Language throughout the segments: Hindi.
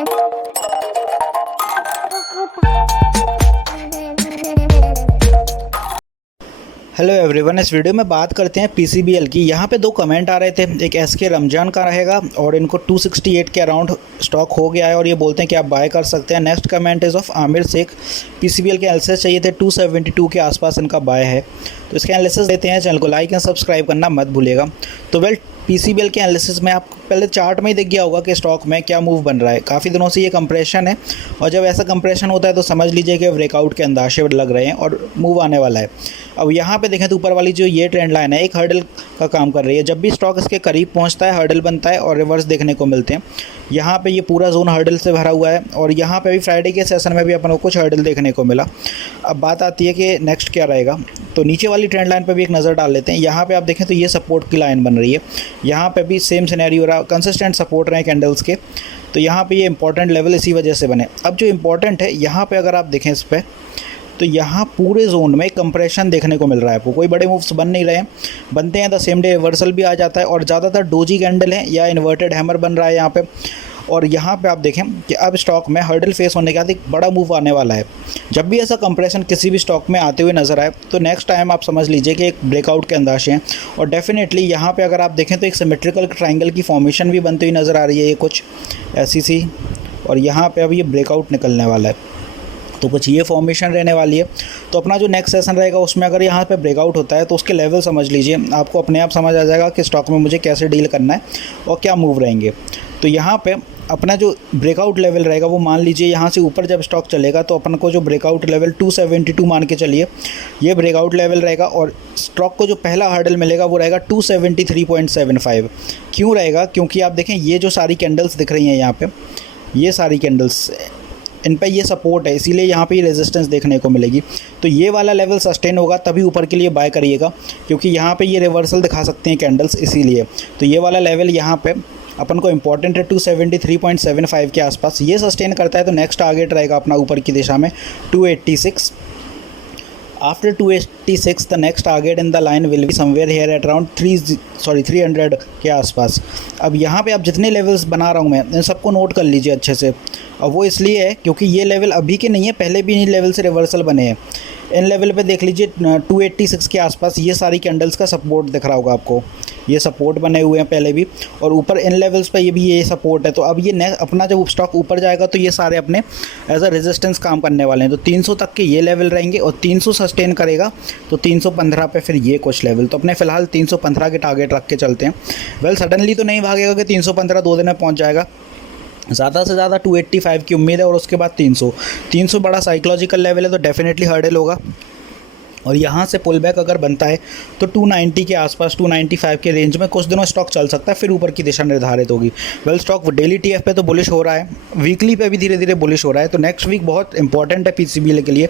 हेलो एवरीवन, इस वीडियो में बात करते हैं पीसीबीएल की। यहाँ पे दो कमेंट आ रहे थे, एक एसके रमजान का रहेगा और इनको 268 के अराउंड स्टॉक हो गया है और ये बोलते हैं कि आप बाय कर सकते हैं। Next comment is of Aamir Sheikh, PCBL के एनालिसिस चाहिए थे, 272 के आसपास इनका बाय है। तो इसके एनालिसिस देते हैं। चैनल को लाइक एंड सब्सक्राइब करना मत भूलिएगा। तो पीसीबीएल के एनालिसिस में आप पहले चार्ट में ही दिख गया होगा कि स्टॉक में क्या मूव बन रहा है। काफ़ी दिनों से ये कंप्रेशन है और जब ऐसा कंप्रेशन होता है तो समझ लीजिए कि ब्रेकआउट के अंदाजे लग रहे हैं और मूव आने वाला है। अब यहाँ पे देखें तो ऊपर वाली जो ये ट्रेंड लाइन है एक हर्डल का काम कर रही है। जब भी स्टॉक इसके करीब पहुँचता है हर्डल बनता है और रिवर्स देखने को मिलते हैं। यहाँ पे ये पूरा जोन हर्डल से भरा हुआ है और यहाँ पे भी फ्राइडे के सेशन में भी अपन को कुछ हर्डल देखने को मिला। अब बात आती है कि नेक्स्ट क्या रहेगा। तो नीचे वाली ट्रेंड लाइन पे भी एक नज़र डाल लेते हैं। यहाँ पे आप देखें तो ये सपोर्ट की लाइन बन रही है। यहाँ पे भी सेम सिनेरियो रहा, कंसिस्टेंट सपोर्ट रहे कैंडल्स के। तो यहाँ पे ये इंपॉर्टेंट लेवल इसी वजह से बने। अब जो इंपॉर्टेंट है यहाँ पे अगर आप देखें इस पर, तो यहाँ पूरे जोन में कंप्रेशन देखने को मिल रहा है आपको। कोई बड़े मूव्स बन नहीं रहे हैं, बनते हैं तो सेम डे रिवर्सल भी आ जाता है और ज़्यादातर डोजी कैंडल है या इन्वर्टेड हैमर बन रहा है यहाँ पे। और यहाँ पे आप देखें कि अब स्टॉक में हर्डल फेस होने के बाद एक बड़ा मूव आने वाला है। जब भी ऐसा कंप्रेशन किसी भी स्टॉक में आते हुए नजर आए तो नेक्स्ट टाइम आप समझ लीजिए कि एक ब्रेकआउट के अंदाजे हैं। और डेफिनेटली यहाँ पे अगर आप देखें तो एक सिमेट्रिकल ट्रायंगल की फॉर्मेशन भी बनती हुई नज़र आ रही है, ये कुछ ऐसी सी। और यहाँ पे अब ये ब्रेकआउट निकलने वाला है, तो कुछ ये फॉर्मेशन रहने वाली है। तो अपना जो नेक्स्ट सेशन रहेगा उसमें अगर यहाँ पे ब्रेकआउट होता है तो उसके लेवल समझ लीजिए, आपको अपने आप समझ आ जाएगा कि स्टॉक में मुझे कैसे डील करना है और क्या मूव रहेंगे। तो यहाँ पे अपना जो ब्रेकआउट लेवल रहेगा वो मान लीजिए यहाँ से ऊपर जब स्टॉक चलेगा तो अपन को जो ब्रेकआउट लेवल 272 मान के चलिए, ये ब्रेकआउट लेवल रहेगा। और स्टॉक को जो पहला हर्डल मिलेगा वो रहेगा 273.75। क्यों रहेगा? क्योंकि आप देखें ये जो सारी कैंडल्स दिख रही हैं यहाँ पे, ये सारी कैंडल्स, इन पे ये सपोर्ट है, इसीलिए यहाँ पे ये रेजिस्टेंस देखने को मिलेगी। तो ये वाला लेवल सस्टेन होगा तभी ऊपर के लिए बाय करिएगा, क्योंकि यहाँ पे ये रिवर्सल दिखा सकते हैं कैंडल्स, इसीलिए। तो ये वाला लेवल यहाँ पे अपन को इंपॉर्टेंट है 273.75 के आसपास। ये सस्टेन करता है तो नेक्स्ट टारगेट रहेगा अपना ऊपर की दिशा में 286। After 286 the next target in the line will be somewhere here at around 300 के आसपास। अब यहाँ पे आप जितने लेवल्स बना रहा हूँ मैं, इन सबको नोट कर लीजिए अच्छे से। और वो इसलिए है क्योंकि ये लेवल अभी के नहीं है, पहले भी इन लेवल से रिवर्सल बने हैं। इन लेवल पे देख लीजिए 286 के आसपास ये सारी कैंडल्स का सपोर्ट दिख रहा होगा आपको, ये सपोर्ट बने हुए हैं पहले भी, और ऊपर इन लेवल्स पे ये भी ये सपोर्ट है। तो अब ये अपना जब स्टॉक ऊपर जाएगा तो ये सारे अपने एज अ रेजिस्टेंस काम करने वाले हैं। तो 300 तक के ये लेवल रहेंगे और 300 सस्टेन करेगा तो 315 पे फिर ये कुछ लेवल। तो अपने फ़िलहाल 315 के टारगेट रख के चलते हैं। वेल सडनली तो नहीं भागेगा कि 315 2 दिन में पहुँच जाएगा, ज़्यादा से ज़्यादा 285 की उम्मीद है और उसके बाद 300 बड़ा साइकोलॉजिकल लेवल है तो डेफिनेटली हर्डल होगा। और यहाँ से पुल बैक अगर बनता है तो 290 के आसपास, 295 के रेंज में कुछ दिनों स्टॉक चल सकता है, फिर ऊपर की दिशा निर्धारित होगी। वेल स्टॉक डेली टीएफ पे तो बुलिश हो रहा है, वीकली पे भी धीरे धीरे बुलिश हो रहा है। तो नेक्स्ट वीक बहुत इंपॉर्टेंट है पीसीबीएल के लिए।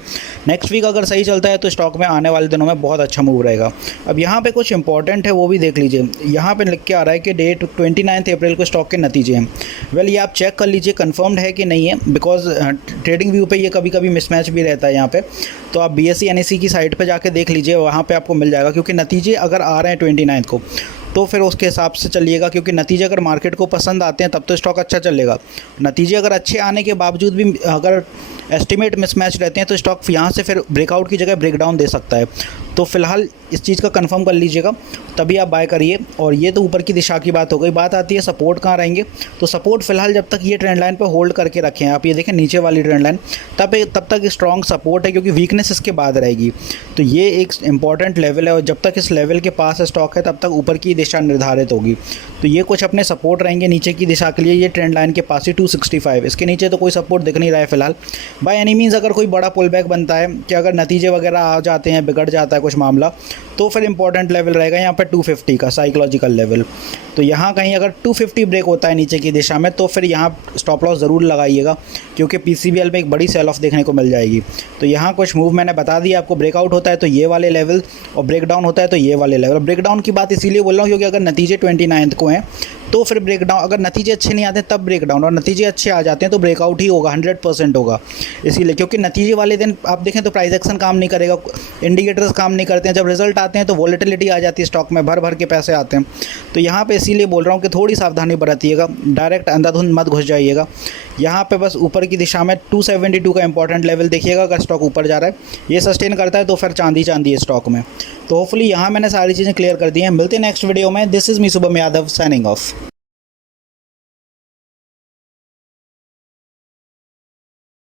नेक्स्ट वीक अगर सही चलता है तो स्टॉक में आने वाले दिनों में बहुत अच्छा मूव रहेगा। अब यहाँ पर कुछ इंपॉर्टेंट है वो भी देख लीजिए। यहाँ पर लिख के आ रहा है कि डेट 29 अप्रैल को स्टॉक के नतीजे हैं। वेल ये आप चेक कर लीजिए कन्फर्म्ड है कि नहीं है, बिकॉज ट्रेडिंग व्यू पर ये कभी कभी मिसमैच भी रहता है यहाँ पर। तो आप BSE NSE की साइट पे जाके देख लीजिए, वहाँ पे आपको मिल जाएगा। क्योंकि नतीजे अगर आ रहे हैं 29 को तो फिर उसके हिसाब से चलिएगा, क्योंकि नतीजे अगर मार्केट को पसंद आते हैं तब तो स्टॉक अच्छा चलेगा। नतीजे अगर अच्छे आने के बावजूद भी अगर एस्टिमेट मिसमैच रहते हैं तो स्टॉक यहाँ से फिर ब्रेकआउट की जगह ब्रेकडाउन दे सकता है। तो फिलहाल इस चीज़ का कंफर्म कर लीजिएगा तभी आप बाय करिए। और ये तो ऊपर की दिशा की बात हो गई। बात आती है सपोर्ट कहाँ रहेंगे। तो सपोर्ट फिलहाल जब तक ये ट्रेंड लाइन पर होल्ड करके रखें आप, ये देखें नीचे वाली ट्रेंड लाइन, तब तक स्ट्रॉन्ग सपोर्ट है, क्योंकि वीकनेस इसके बाद रहेगी। तो ये एक इंपॉर्टेंट लेवल है और जब तक इस लेवल के पास स्टॉक है तब तक ऊपर की दिशा निर्धारित होगी। तो ये कुछ अपने सपोर्ट रहेंगे नीचे की दिशा के लिए। ये ट्रेंड लाइन के पास ही 265, इसके नीचे तो कोई सपोर्ट दिख नहीं रहा है फिलहाल। बाय एनी मीन्स अगर कोई बड़ा पुल बैक बनता है कि अगर नतीजे वगैरह आ जाते हैं, बिगड़ जाता है कुछ मामला, तो फिर इंपॉर्टेंट लेवल रहेगा यहाँ पर 250 का साइकोलॉजिकल लेवल। तो यहाँ कहीं अगर 250 ब्रेक होता है नीचे की दिशा में तो फिर यहाँ स्टॉप लॉस ज़रूर लगाइएगा, क्योंकि पीसीबीएल में एक बड़ी सेल ऑफ देखने को मिल जाएगी। तो यहाँ कुछ मूव मैंने बता दिया आपको। ब्रेकआउट होता है तो ये वाले लेवल और ब्रेकडाउन होता है तो ये वाले लेवल। ब्रेकडाउन की बात इसीलिए बोल रहा हूँ क्योंकि अगर नतीजे 29 को हैं तो फिर ब्रेकडाउन, अगर नतीजे अच्छे नहीं आते तब ब्रेकडाउन, और नतीजे अच्छे आ जाते हैं तो ब्रेकआउट ही होगा, 100% होगा। इसीलिए क्योंकि नतीजे वाले दिन आप देखें तो प्राइस एक्शन काम नहीं करेगा, इंडिकेटर्स काम काम नहीं करते हैं, जब रिजल्ट आते हैं तो वॉलेटिलिटी आ जाती है स्टॉक में, भर भर के पैसे आते हैं। तो यहाँ पे इसीलिए बोल रहा हूँ कि थोड़ी सावधानी बरतिएगा, डायरेक्ट अंधाधुंध मत घुस जाइएगा। यहाँ पे बस ऊपर की दिशा में 272 का इंपॉर्टेंट लेवल देखिएगा, अगर स्टॉक ऊपर जा रहा है, ये सस्टेन करता है तो फिर चांदी चांदी है स्टॉक में। तो होपफुली यहाँ मैंने सारी चीज़ें क्लियर कर दी हैं। मिलते हैं नेक्स्ट वीडियो में। This is me Shubham Yadav signing off.